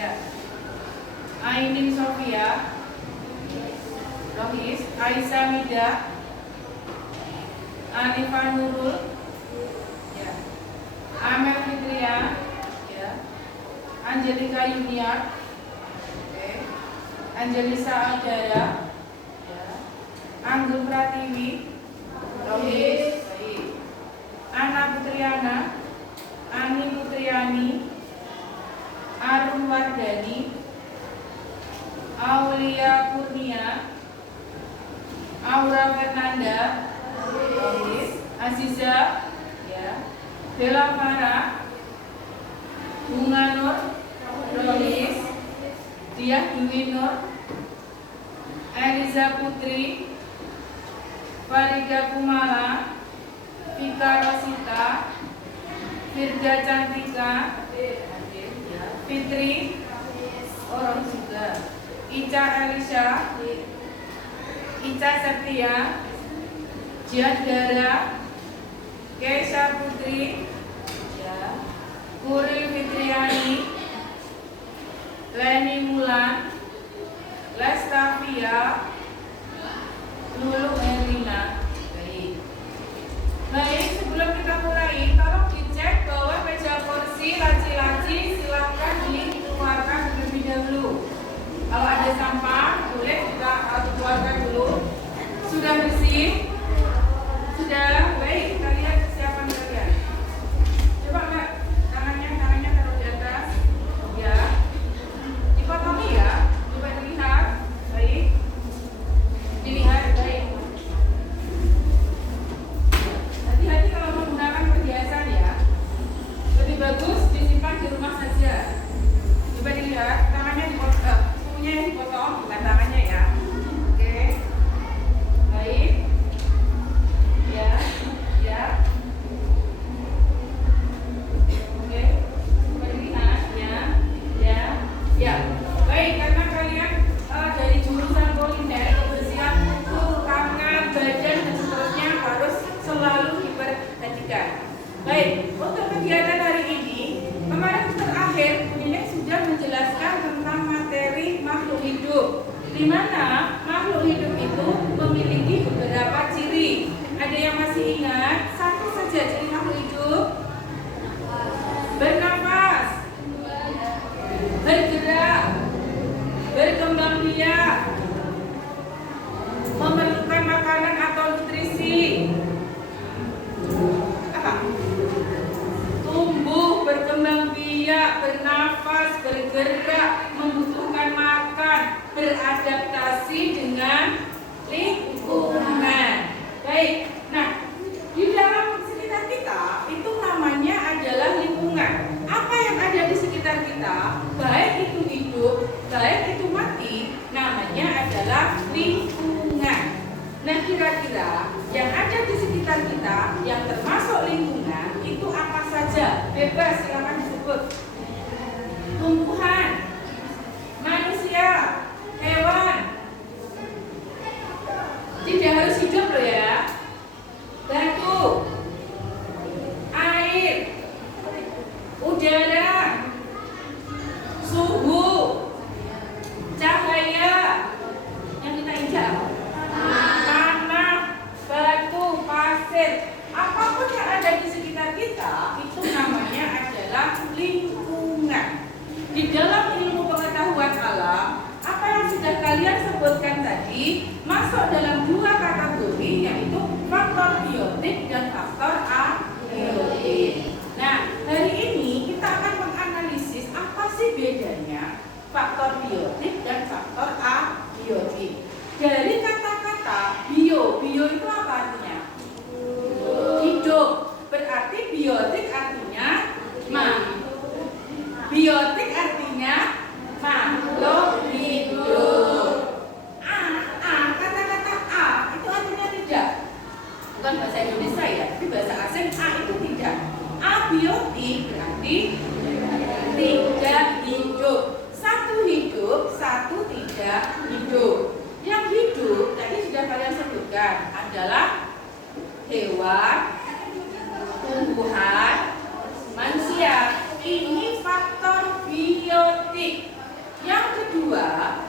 Ya. Ainin Sofia, Rohis, Aisyah Mida, Anifah Nurul, ya. Amel Fitria, ya. Angelika Yuniar, Angelisa Audara, ya. Anggun Pratiwi, Rohis, baik. Ana Putriana, Ani Putriani, Arun Wardani, Aulia Kurnia, Aura Fernanda, Rohis, Aziza, ya. Bella Farah, Bunga Nur, Rohis, Diah Dwi Nur, Eliza Putri, Farida Kumala, Vika Rosita, Firda Cantika, Fitri, orang juga, Ica Elisha, Ica Setia, Jihad Dara, Kesha Putri, ya. Kuril Fitriani, Leni Mulan, Lestavia, Lulu Erina. Baik, sebelum kita mulai, tolong dicek bahwa meja kursi, laci-laci silakan dikeluarkan terlebih dahulu. Kalau ada sampah, boleh kita keluarkan dulu. Sudah bersih? Sudah? Baik, kita lihat kesiapan kalian. Coba Mbak, tangannya taruh di atas. Ya. Dipotong ya. Coba dilihat. Baik. Dilihat, baik. Hati-hati kalau menggunakan perhiasan ya. Lebih bagus disimpan di rumah saja. Coba dilihat, tangannya dipotong, punggungnya yang dipotong, bukan tangannya ya. Oke. Baik. Ya, ya. Oke. Coba dilihat ya. Ya. Ya. Baik, karena kalian dari jurusan kuliner, kebersihan tubuh, tangan, badan dan seterusnya harus selalu diperhatikan. Baik, untuk kegiatan hari ini, kemarin terakhir Nenek sudah menjelaskan tentang materi makhluk hidup, di mana makhluk hidup itu memiliki beberapa ciri. Ada yang masih ingat? Satu saja ciri makhluk hidup: bernafas, bergerak, berkembang biak, memerlukan makanan atau nutrisi. Apa? Tumbuh, berkembang biak, bernafas, bergerak, membutuhkan makan, beradaptasi dengan lingkungan. Baik, nah di dalam sekitar kita itu namanya adalah lingkungan. Apa yang ada di sekitar kita, baik itu hidup, baik itu mati, namanya adalah lingkungan. Nah, kira-kira yang ada di sekitar kita yang termasuk lingkungan itu apa saja? Bebas, silakan disebut. Tumbuhan, manusia, hewan. Tidak harus hidup loh ya. Batu, air, udara, suhu, cahaya. Yang kita injak tanah, batu, pasir, apapun yang ada di sekitar kita itu namanya adalah lingkungan. Di dalam ilmu pengetahuan alam, apa yang sudah kalian sebutkan tadi masuk dalam dua kategori, yaitu faktor biotik dan faktor abiotik. Nah, hari ini kita akan menganalisis apa sih bedanya faktor biotik dan faktor abiotik. Dari kata-kata bio itu apa artinya? Hidup. Berarti biotik artinya biotik artinya makhluk hidup. Kata-kata A itu artinya tidak. Bukan bahasa Indonesia ya, tapi bahasa asing A itu tidak. Abiotik berarti tidak hidup. Satu hidup, satu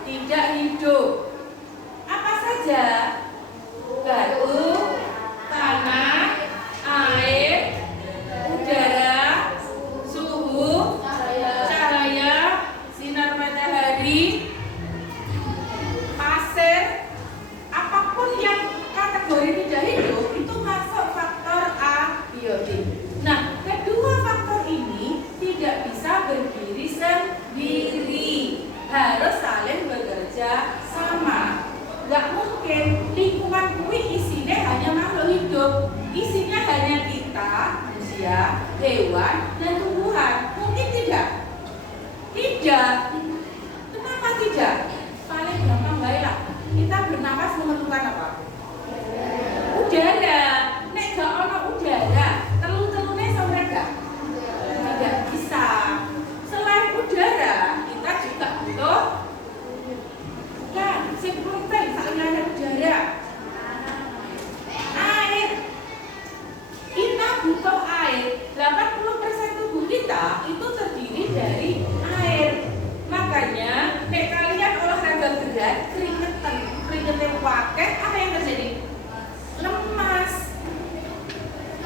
tidak hidup. Apa saja? Batu, tanah, air, udara, suhu, cahaya, sinar matahari, pasir, apapun yang kategori tidak hidup itu masuk faktor abiotik. Nah, kedua faktor ini tidak bisa berdiri sendiri, harus saling bekerja sama. Gak mungkin lingkungan kui isinya hanya makhluk hidup, isinya hanya kita, manusia, hewan, dan tumbuhan. Mungkin tidak? Tidak. Kenapa tidak? Paling gampang baiklah. Kita bernapas memerlukan apa? Udara. Nek gak ono udara, telur-telurnya sampai gak? Tidak bisa. Selain udara, kita juga butuh sing penting sakliyane udara. Air. Kita butuh air. 80% tubuh kita itu terdiri dari air. Makanya, nek kalian olahraga berat, keringetnya pakai, apa yang terjadi? Lemas.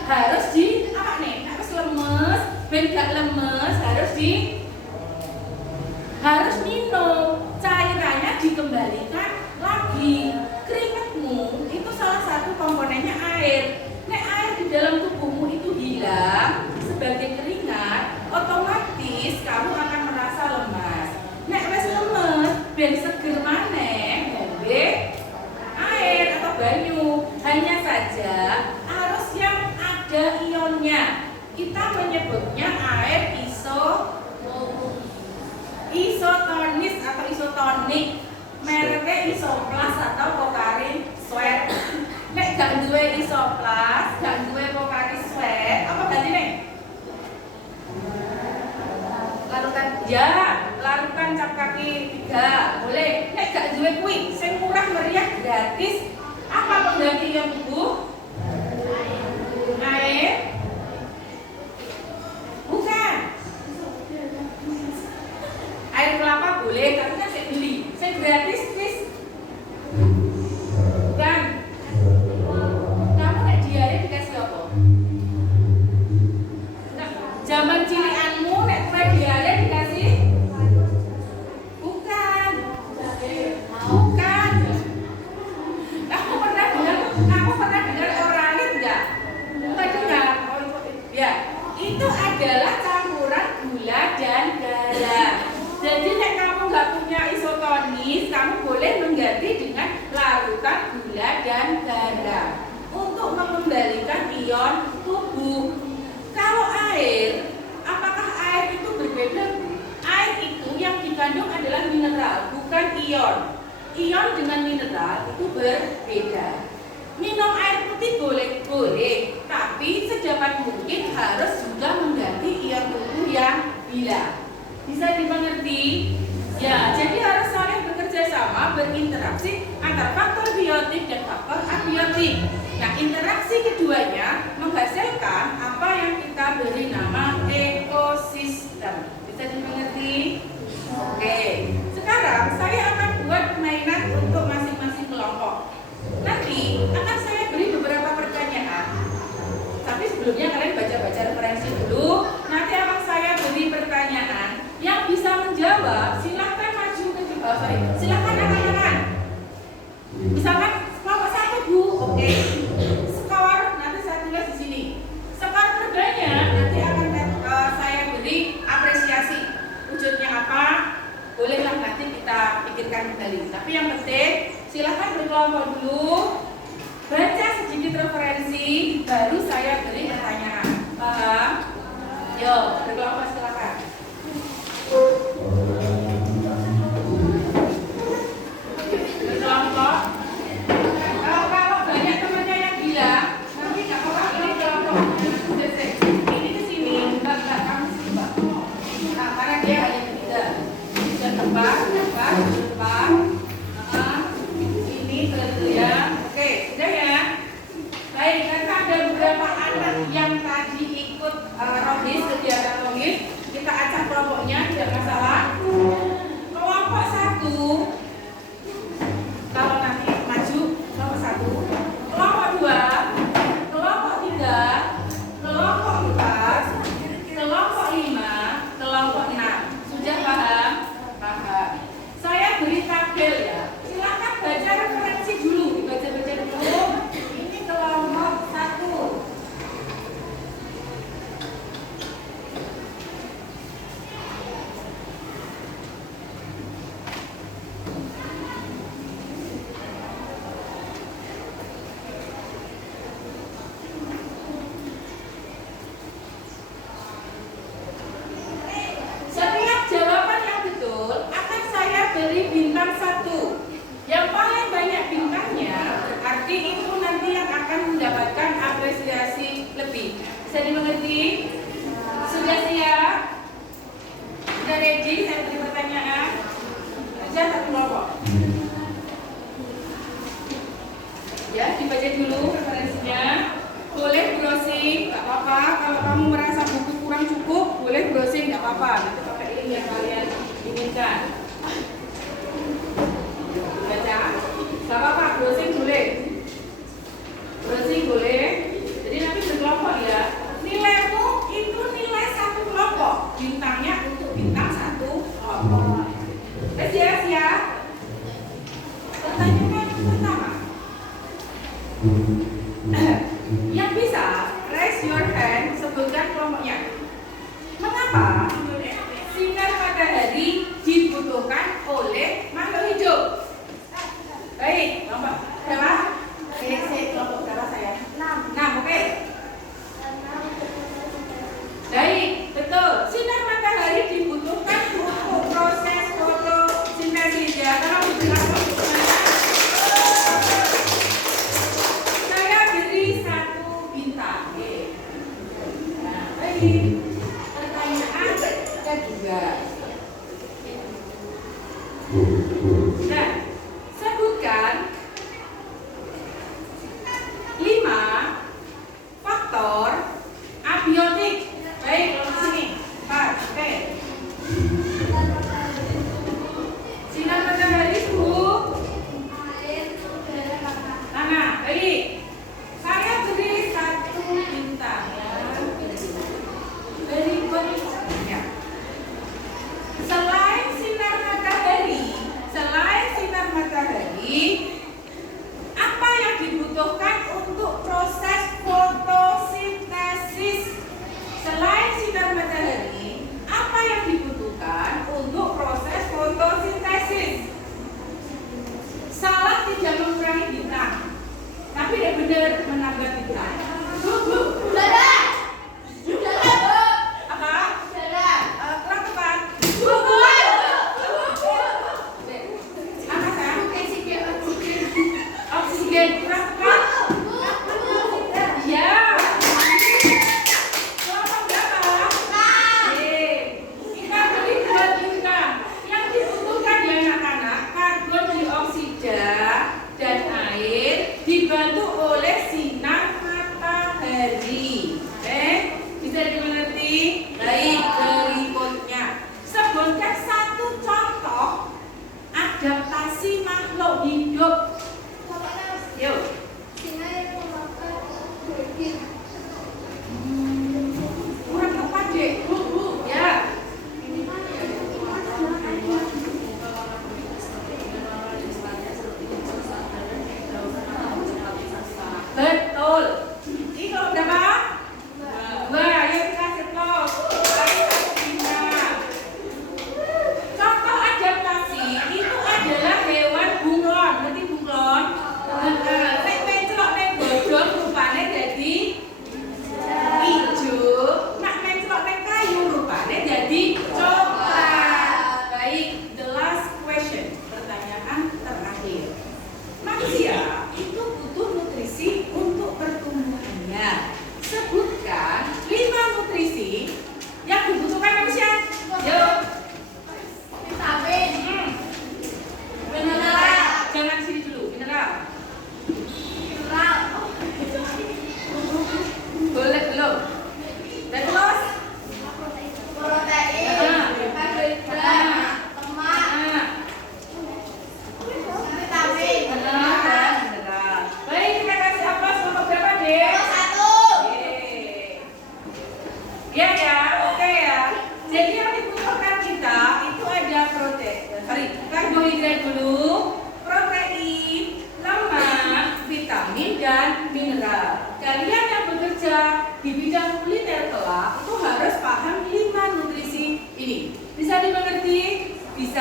Harus apa nih? Harus lemes. Ben gak lemes, harus minum. Cairannya dikembalikan lagi. Keringetmu itu salah satu komponennya air. Nek air di dalam tubuhmu itu hilang sebagai keringat, otomatis kamu akan merasa lemas. Nek wes lemes, ben seger maneh ngombe air atau banyu. Hanya saja harus yang ada ionnya. Kita menyebutnya air isotonis atau isotonik. Mereknya Isoplas atau Pocari Sweat. Nek gak duwe Isoplas, gak duwe Pocari Sweat, apa ganti nih? Larutan cap kaki 3 boleh. Nek gak duwe kuwi, sing murah meriah gratis, apa pengganti ion tubuh? Air. Bukan. Air kelapa boleh, tapi kan saya beli. Saya gratis, please. Bukan. Kamu nek diare dikasih apa? Nah, zaman cilianmu nek kowe diare dikasih? Bukan. Bukan. Kamu pernah dengar oralit enggak? Bukan dengar. Ya, itu adalah campuran gula dan garam. Jadi nek kamu nggak punya isotonis, kamu boleh mengganti dengan larutan gula dan garam untuk mengembalikan ion tubuh. Kalau air, apakah air itu berbeda? Air itu yang dikandung adalah mineral, bukan ion. Ion dengan mineral itu berbeda. Minum air putih boleh, tapi sedapat mungkin harus juga mengganti ion tubuh yang hilang. Bisa dimengerti? Ya, jadi harus saling bekerja sama, berinteraksi antara faktor biotik dan faktor abiotik. Nah, interaksi keduanya menghasilkan apa yang kita beri nama ekosistem. Bisa dimengerti? Oke. Sekarang saya akan buat mainan untuk masing-masing kelompok. Nanti akan saya beri beberapa pertanyaan. Tapi sebelumnya kalian baca-baca referensi dulu. Nanti akan saya beri pertanyaan. Yang bisa menjawab, silahkan maju ke silahkan angkat-angkat. Misalkan kelompok 1 Bu, oke. Skor nanti saya tulis di sini. Skor terbanyak nanti akan saya beri apresiasi. Wujudnya apa? Bolehlah nanti kita pikirkan kembali. Tapi yang penting silahkan berkelompok dulu. Baca sedikit referensi, baru saya beri pertanyaan. Paham? Yo, berkelompok silakan. Berkelompok. Kalau banyak temannya yang bilang, nanti nggak apa-apa ini kelompok. Ini ke sini, enggak kamu sini Mbak. Nah, karena dia hanya 3. Sudah tepat. Ini tentu ya. Oke, sudah ya. Baik, karena ada beberapa anak yang tadi ikut kegiatan rohis, kita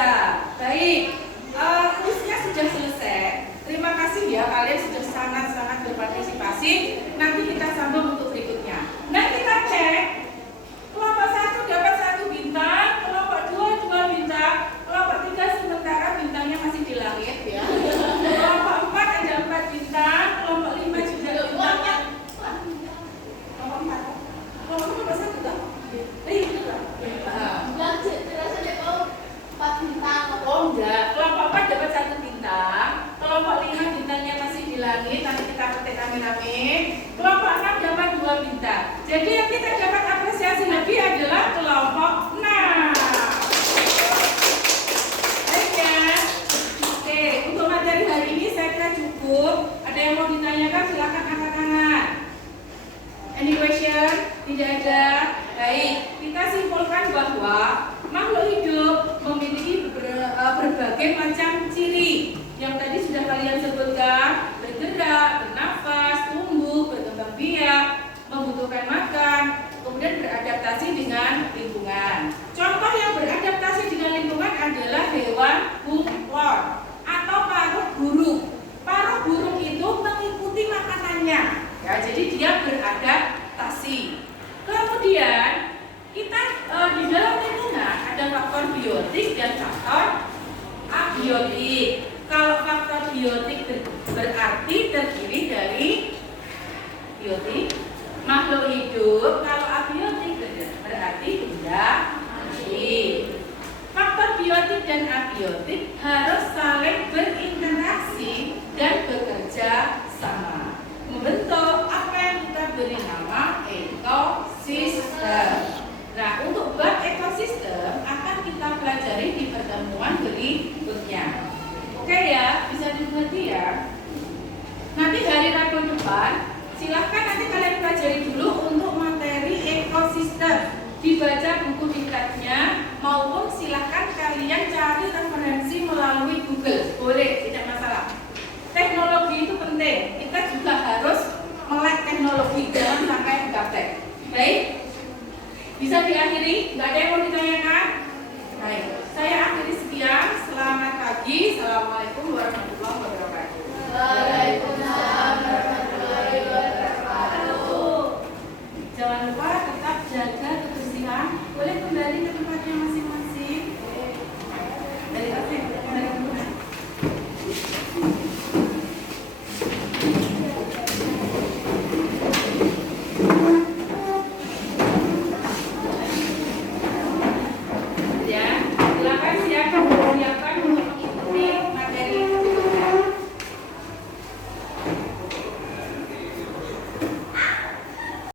Ya, baik. Kuisnya sudah selesai. Terima kasih ya, kalian sudah sangat-sangat berpartisipasi. Nanti kita sambung untuk berikutnya. Nah, kita cek. Kelompok 1 dapat 1 bintang, kelompok 2 2 bintang, kelompok 3 sementara bintangnya masih di langit ya. Kelompok 4 ada 4 bintang, kelompok 5 juga bintangnya. Kelompok 4. Kelompok 1 kan? Itu lah. Oh enggak, kelompok 4 dapat 1 bintang, kelompok 5 bintangnya masih di langit, nanti kita petik rame-rame. Kelompok 6 dapat 2 bintang. Jadi yang kita dapat apresiasi lebih adalah kelompok 6. Baik ya. Oke, untuk materi hari ini saya kira cukup. Ada yang mau ditanyakan silakan angkat tangan. Any question? Tidak ada. Baik, kita simpulkan bahwa makhluk hidup memiliki berbagai macam ciri yang tadi sudah kalian sebutkan: bergerak, bernafas, tumbuh, berkembang biak, membutuhkan makan, kemudian beradaptasi dengan lingkungan. Contoh yang beradaptasi dengan lingkungan adalah hewan bunglon atau paruh burung. Paruh burung itu mengikuti makanannya, ya, jadi dia beradaptasi. Kemudian kita di dalam lingkungan ada faktor biotik dan faktor abiotik. Kalau faktor biotik berarti terdiri dari biotik, makhluk hidup. Kalau abiotik berarti benda mati. Faktor biotik dan abiotik harus saling berinteraksi dan bekerja sama, membentuk apa yang kita beri nama ekosistem. Nah, untuk bab ekosistem akan kita pelajari di pertemuan berikutnya. Oke ya, bisa dimengerti ya. Nanti hari Rabu depan, silahkan nanti kalian pelajari dulu untuk materi ekosistem. Dibaca buku tingkatnya maupun silahkan kalian cari